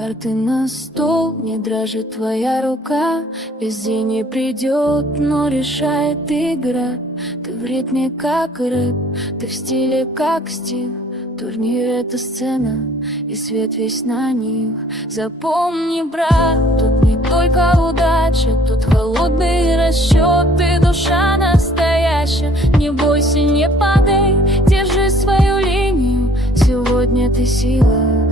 Карты на стол, не дрожит твоя рука. Везде не придет, но решает игра. Ты в ритме как рэп, ты в стиле как стих. Турнир — это сцена, и свет весь на них. Запомни, брат, тут не только удача, тут холодные расчеты, душа настоящая. Не бойся, не падай, держи свою линию. Сегодня ты сила.